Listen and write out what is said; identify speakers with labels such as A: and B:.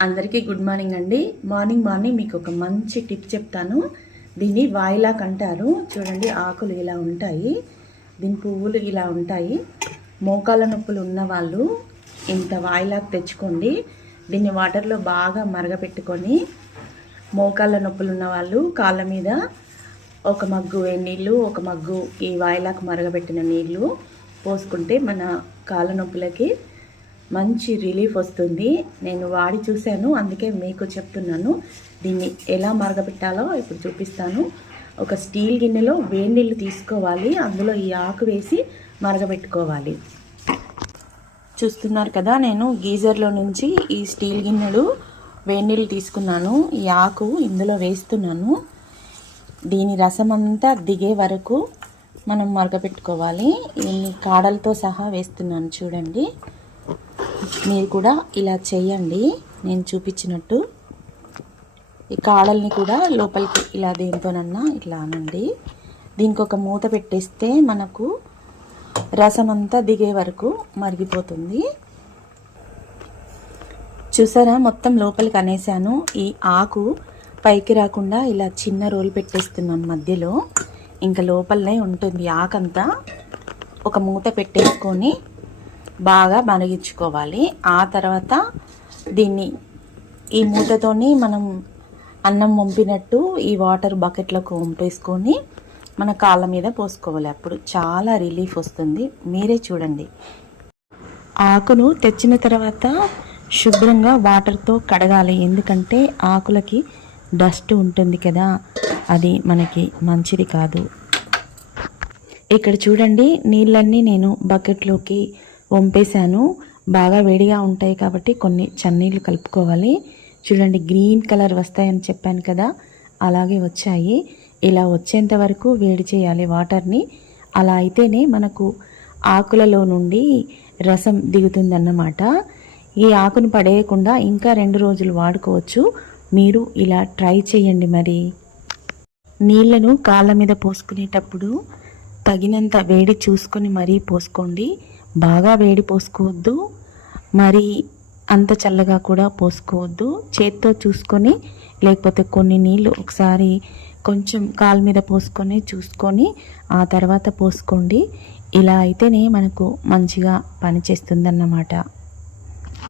A: అందరికీ good morning అండి. Morning morning మీకు ఒక మంచి టిప్ చెప్తాను. దీన్ని వాయిలాక్ అంటారు చూడండి ఆకులు ఇలా ఉంటాయి. దీని పువ్వులు ఇలా ఉంటాయి. మోకాళ్ళ నొప్పులు ఉన్న వాళ్ళు ఇంత వాయిలాక్ తెచ్చుకోండి. దీన్ని వాటర్లో బాగా మరగపెట్టుకొని మోకాళ్ళ నొప్పులు ఉన్న వాళ్ళు కాళ్ళ మీద ఒక మగ్గు వేడి నీళ్ళు ఒక మగ్గు ఈ వాయిలాకు మరగబెట్టిన నీళ్ళు పోసుకుంటే మన కాళ్ళ నొప్పులకి మంచి రిలీఫ్ వస్తుంది. నేను వాడి చూశాను అందుకే మీకు చెప్తున్నాను. దీన్ని ఎలా మరగపెట్టాలో ఇప్పుడు చూపిస్తాను. ఒక స్టీల్ గిన్నెలో వేడి నీళ్ళు తీసుకోవాలి. అందులో ఈ ఆకు వేసి మరగబెట్టుకోవాలి చూస్తున్నారు కదా నేను గీజర్లో నుంచి ఈ స్టీల్ గిన్నెలు వేడి నీళ్ళు తీసుకున్నాను. ఈ ఆకు ఇందులో వేస్తున్నాను. దీని రసం అంతా దిగే వరకు మనం మరగపెట్టుకోవాలి. ఈ కాడలతో సహా వేస్తున్నాను చూడండి. మీరు కూడా ఇలా చేయండి. నేను చూపించినట్టు. ఈ కాడల్ని కూడా లోపలికి ఇలా దేంతోనన్నా ఇట్లా అనండి. దీనికి ఒక మూత పెట్టేస్తే మనకు రసం అంతా దిగే వరకు మరిగిపోతుంది. చూసారా? మొత్తం లోపలికి అనేసాను. ఈ ఆకు పైకి రాకుండా ఇలా చిన్న రోల్ పెట్టేస్తున్నాను మధ్యలో. ఇంకా లోపలనే ఉంటుంది ఆకంతా. ఒక మూత పెట్టేసుకొని బాగా మరిగించుకోవాలి ఆ తర్వాత దీన్ని ఈ మూతతోని మనం అన్నం వంపినట్టు ఈ వాటర్ బకెట్లకు వంపేసుకొని మన కాళ్ళ మీద పోసుకోవాలి. అప్పుడు చాలా రిలీఫ్ వస్తుంది. మీరే చూడండి. ఆకును తెచ్చిన తర్వాత శుభ్రంగా వాటర్తో కడగాలి. ఎందుకంటే ఆకులకి డస్ట్ ఉంటుంది కదా. అది మనకి మంచిది కాదు. ఇక్కడ చూడండి నీళ్ళన్నీ నేను బకెట్లోకి వంపేశాను. బాగా వేడిగా ఉంటాయి కాబట్టి కొన్ని చన్నీళ్ళు కలుపుకోవాలి. చూడండి గ్రీన్ కలర్ వస్తాయని చెప్పాను కదా అలాగే వచ్చాయి. ఇలా వచ్చేంత వరకు వేడి చేయాలి వాటర్ని. అలా అయితేనే మనకు ఆకులలో నుండి రసం దిగుతుందన్నమాట. ఈ ఆకును పడేయకుండా ఇంకా రెండు రోజులు వాడుకోవచ్చు. మీరు ఇలా ట్రై చేయండి మరి. నీళ్ళను కాళ్ళ మీద పోసుకునేటప్పుడు తగినంత వేడి చూసుకొని మరీ పోసుకోండి. బాగా వేడి పోసుకోవద్దు. మరి అంత చల్లగా కూడా పోసుకోవద్దు. చేత్తో చూసుకొని లేకపోతే కొన్ని నీళ్ళు ఒకసారి కొంచెం కాలు మీద పోసుకొని చూసుకొని ఆ తర్వాత పోసుకోండి. ఇలా అయితేనే మనకు మంచిగా పనిచేస్తుందన్నమాట.